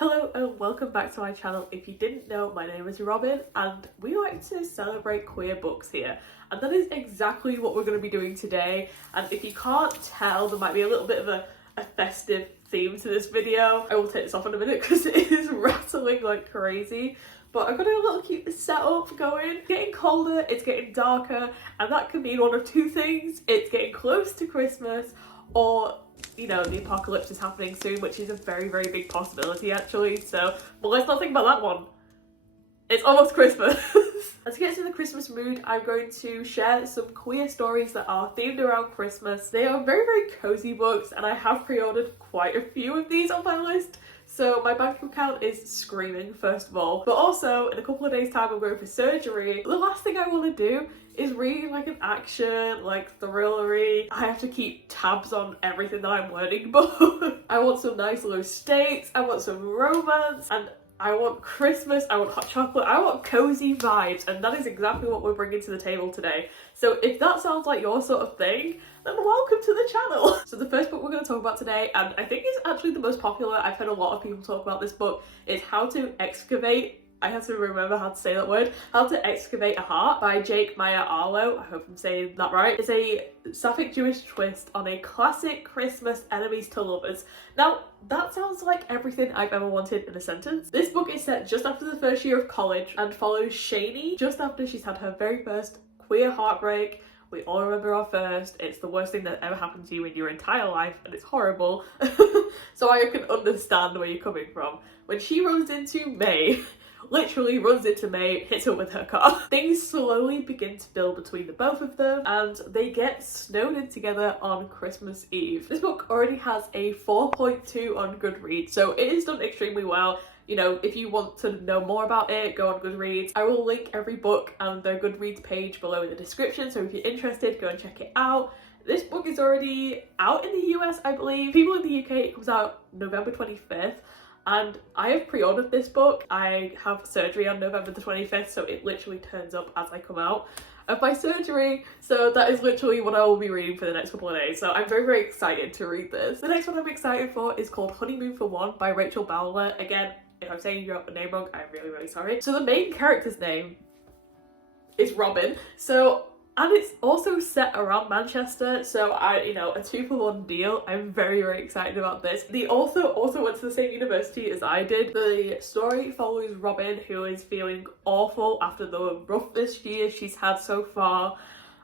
Hello and welcome back to my channel. If you didn't know, my name is Robin and we like to celebrate queer books here. And that is exactly what we're going to be doing today. And if you can't tell, there might be a little bit of a festive theme to this video. I will take this off in a minute because it is rattling like crazy. But I've got a little cute setup going. It's getting colder, it's getting darker, and that can mean one of two things. It's getting close to Christmas, or you know, the apocalypse is happening soon, which is a very, very big possibility actually. So, but let's not think about that one. It's almost Christmas. And to get into the Christmas mood, I'm going to share some queer stories that are themed around Christmas. They are very, very cozy books, and I have pre-ordered quite a few of these on my list. So my bank account is screaming, first of all. But also, in a couple of days' time, I'm going for surgery. The last thing I want to do is read like an action, like thrillery. I have to keep tabs on everything that I'm learning, but I want some nice low stakes, I want some romance, and I want Christmas, I want hot chocolate, I want cozy vibes, and that is exactly what we're bringing to the table today. So if that sounds like your sort of thing, then welcome to the channel. So the first book we're going to talk about today, and I think it's actually the most popular, I've heard a lot of people talk about this book, is How to Excavate, I have to remember how to say that word, How to Excavate a Heart by Jake Meyer Arlo. I hope I'm saying that right. It's a sapphic Jewish twist on a classic Christmas enemies to lovers. Now, that sounds like everything I've ever wanted in a sentence. This book is set just after the first year of college and follows Shani just after she's had her very first queer heartbreak. We all remember our first. It's the worst thing that ever happened to you in your entire life, and it's horrible. So I can understand where you're coming from. When she runs into May, literally runs into May, hits her with her car. Things slowly begin to build between the both of them, and they get snowed in together on Christmas Eve. This book already has a 4.2 on Goodreads, so it is done extremely well. You know, if you want to know more about it, go on Goodreads. I will link every book and their Goodreads page below in the description, so if you're interested, go and check it out. This book is already out in the US, I believe. People in the UK, it comes out November 25th. And I have pre-ordered this book. I have surgery on November the 25th, so it literally turns up as I come out of my surgery. So that is literally what I will be reading for the next couple of days. So I'm very, very excited to read this. The next one I'm excited for is called Honeymoon for One by Rachel Bowler. Again, if I'm saying your name wrong, I'm really, really sorry. So the main character's name is Robin. And it's also set around Manchester, so a 2-for-1 deal. I'm very, very excited about this. The author also went to the same university as I did. The story follows Robin, who is feeling awful after the roughest year she's had so far,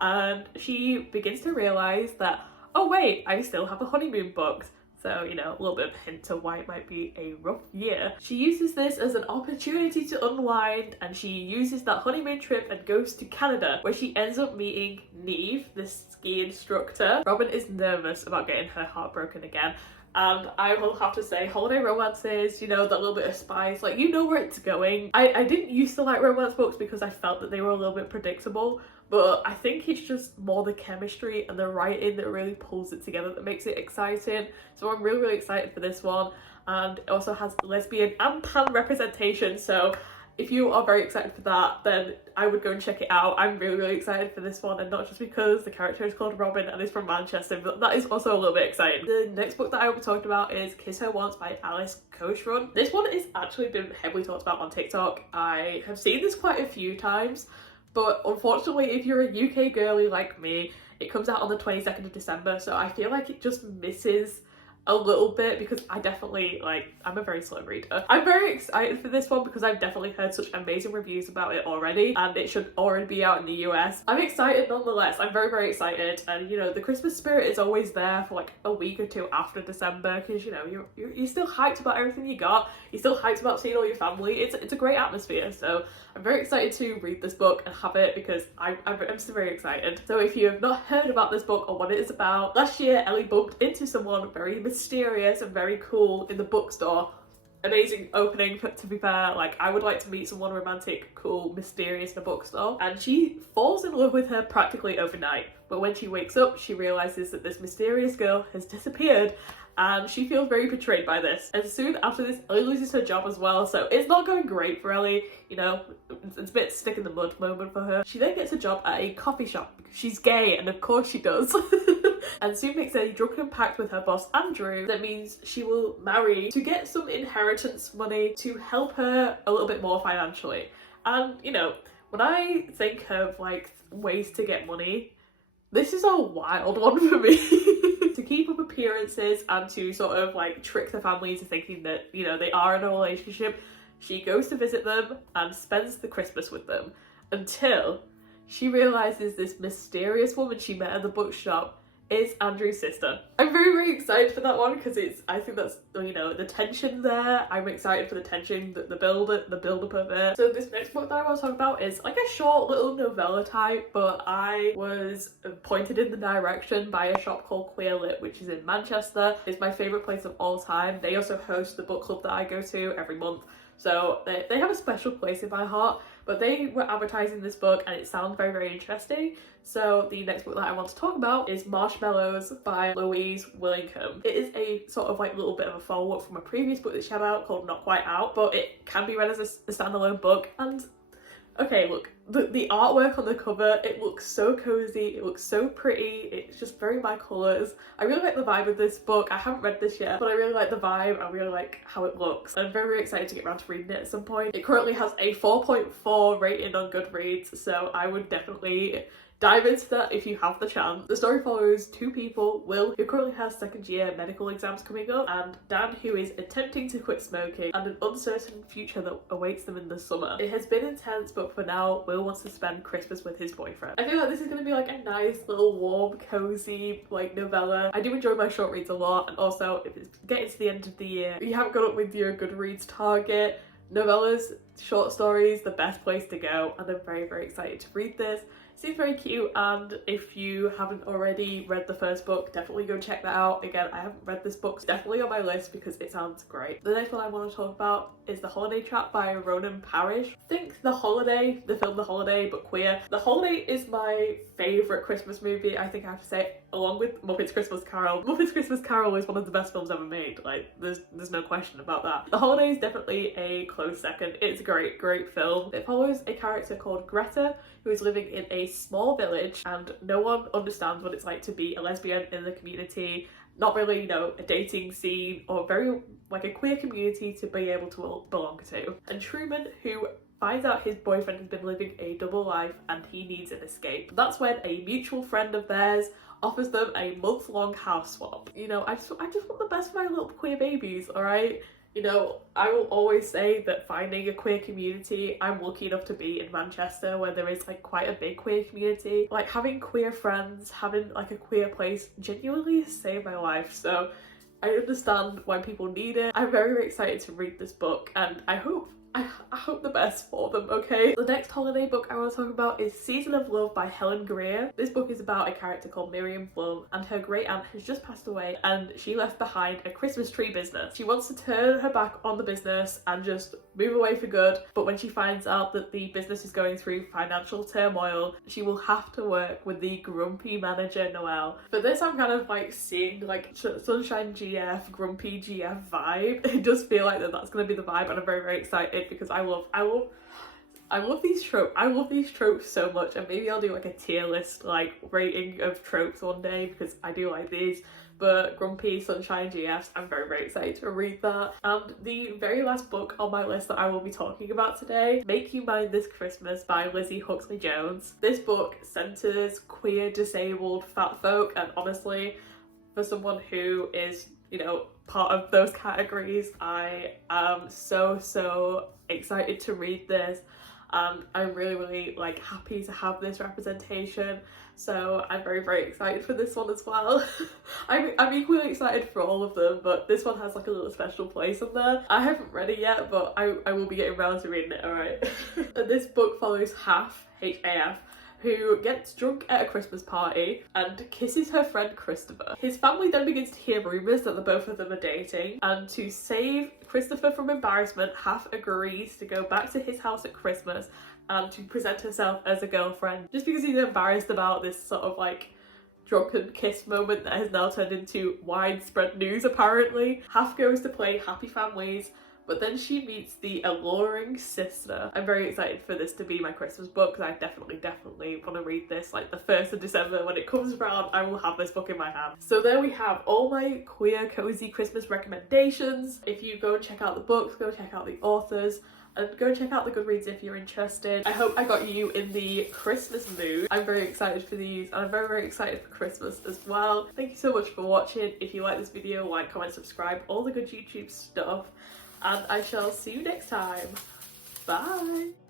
and she begins to realise that, oh wait, I still have a honeymoon booked. So, you know, a little bit of a hint to why it might be a rough year. She uses this as an opportunity to unwind, and she uses that honeymoon trip and goes to Canada, where she ends up meeting Neve, this ski instructor. Robin is nervous about getting her heart broken again. And I will have to say, holiday romances, you know, that little bit of spice, like, you know where it's going. I didn't used to like romance books because I felt that they were a little bit predictable, but I think it's just more the chemistry and the writing that really pulls it together that makes it exciting. So I'm really, really excited for this one. And it also has lesbian and pan representation, so if you are very excited for that, then I would go and check it out. I'm really, really excited for this one, and not just because the character is called Robin and is from Manchester, but that is also a little bit exciting. The next book that I will be talking about is Kiss Her Once by Alice Koshrun. This one has actually been heavily talked about on TikTok. I have seen this quite a few times, but unfortunately, if you're a UK girly like me, it comes out on the 22nd of December, so I feel like it just misses a little bit because I definitely, I'm a very slow reader. I'm very excited for this one because I've definitely heard such amazing reviews about it already, and it should already be out in the US. I'm excited nonetheless. I'm very, very excited, and you know, the Christmas spirit is always there for like a week or two after December, because you know, you're still hyped about everything you got. You're still hyped about seeing all your family. It's a great atmosphere, so I'm very excited to read this book and have it because I'm just very excited. So if you have not heard about this book or what it is about, last year Ellie bumped into someone very mysterious and very cool in the bookstore. Amazing opening, to be fair. Like, I would like to meet someone romantic, cool, mysterious in a bookstore. And she falls in love with her practically overnight. But when she wakes up, she realises that this mysterious girl has disappeared, and she feels very betrayed by this. And soon after this, Ellie loses her job as well, so it's not going great for Ellie. You know, it's a bit stick in the mud moment for her. She then gets a job at a coffee shop because she's gay, and of course she does. and soon makes a drunken pact with her boss Andrew that means she will marry to get some inheritance money to help her a little bit more financially. And you know, when I think of like ways to get money, this is a wild one for me. To keep up appearances and to sort of like trick the family into thinking that, you know, they are in a relationship, she goes to visit them and spends the Christmas with them until she realizes this mysterious woman she met at the bookshop is Andrew's sister. I'm very, very excited for that one because I think that's, you know, the tension there. I'm excited for the tension, the build up of it. So this next book that I want to talk about is like a short little novella type, but I was pointed in the direction by a shop called Queer Lit, which is in Manchester. It's my favourite place of all time. They also host the book club that I go to every month. So they have a special place in my heart, but they were advertising this book and it sounds very, very interesting. So the next book that I want to talk about is Marshmallows by Louise Willingham. It is a sort of like little bit of a follow-up from a previous book that she had out called Not Quite Out, but it can be read as a standalone book. And okay, look, the artwork on the cover, it looks so cozy, it looks so pretty, it's just very my colours. I really like the vibe of this book. I haven't read this yet, but I really like the vibe, I really like how it looks. I'm very, very excited to get around to reading it at some point. It currently has a 4.4 rating on Goodreads, so I would definitely dive into that if you have the chance. The story follows two people, Will, who currently has second year medical exams coming up, and Dan, who is attempting to quit smoking, and an uncertain future that awaits them in the summer. It has been intense, but for now, Will wants to spend Christmas with his boyfriend. I feel like this is going to be like a nice little warm, cozy like novella. I do enjoy my short reads a lot, and also if it's getting to the end of the year, if you haven't got up with your Goodreads target, novellas, short stories, the best place to go, and I'm very, very excited to read this. Seems very cute, and if you haven't already read the first book, definitely go check that out. Again, I haven't read this book, it's definitely on my list because it sounds great. The next one I want to talk about is The Holiday Trap by Ronan Parrish. Think The Holiday, the film The Holiday, but queer. The Holiday is my favourite Christmas movie, I think I have to say, along with Muppets Christmas Carol. Muppets Christmas Carol is one of the best films ever made, like there's no question about that. The Holiday is definitely a close second. It's a great, great film. It follows a character called Greta, who is living in a small village and no one understands what it's like to be a lesbian in the community. Not really, you know, a dating scene or very like a queer community to be able to belong to. And Truman, who finds out his boyfriend has been living a double life and he needs an escape. That's when a mutual friend of theirs offers them a month-long house swap. You know, I just want the best for my little queer babies, alright? You know, I will always say that finding a queer community, I'm lucky enough to be in Manchester where there is like quite a big queer community. Like having queer friends, having like a queer place genuinely saved my life. So I understand why people need it. I'm very, very excited to read this book and I hope the best for them, okay? The next holiday book I want to talk about is Season of Love by Helen Greer. This book is about a character called Miriam Flum, and her great aunt has just passed away and she left behind a Christmas tree business. She wants to turn her back on the business and just move away for good, but when she finds out that the business is going through financial turmoil, she will have to work with the grumpy manager Noel. For this, I'm kind of like seeing like Sunshine GF, grumpy GF vibe. It does feel like that's going to be the vibe, and I'm very, very excited because I love these tropes. I love these tropes so much, and maybe I'll do like a tier list like rating of tropes one day because I do like these. But Grumpy Sunshine GFs, I'm very, very excited to read that. And the very last book on my list that I will be talking about today, Make You Mine This Christmas by Lizzie Huxley Jones. This book centres queer, disabled, fat folk, and honestly, for someone who is, you know, part of those categories, I am so excited to read this. And I'm really, really like happy to have this representation. So I'm very, very excited for this one as well. I'm equally excited for all of them, but this one has like a little special place in there. I haven't read it yet, but I will be getting around to reading it, alright? And this book follows Haf, H-A-F, who gets drunk at a Christmas party and kisses her friend Christopher. His family then begins to hear rumours that the both of them are dating, and to save Christopher from embarrassment, Haf agrees to go back to his house at Christmas and to present herself as a girlfriend, just because he's embarrassed about this sort of like drunken kiss moment that has now turned into widespread news apparently. Haf goes to play Happy Families, but then she meets the alluring sister. I'm very excited for this to be my Christmas book because I definitely want to read this like the 1st of December. When it comes around, I will have this book in my hand. So there we have all my queer cozy Christmas recommendations. If you go and check out the books, go check out the authors, and go check out the Goodreads if you're interested. I hope I got you in the Christmas mood. I'm very excited for these, and I'm very excited for Christmas as well. Thank you so much for watching. If you like this video, like, comment, subscribe, all the good YouTube stuff, and I shall see you next time. Bye!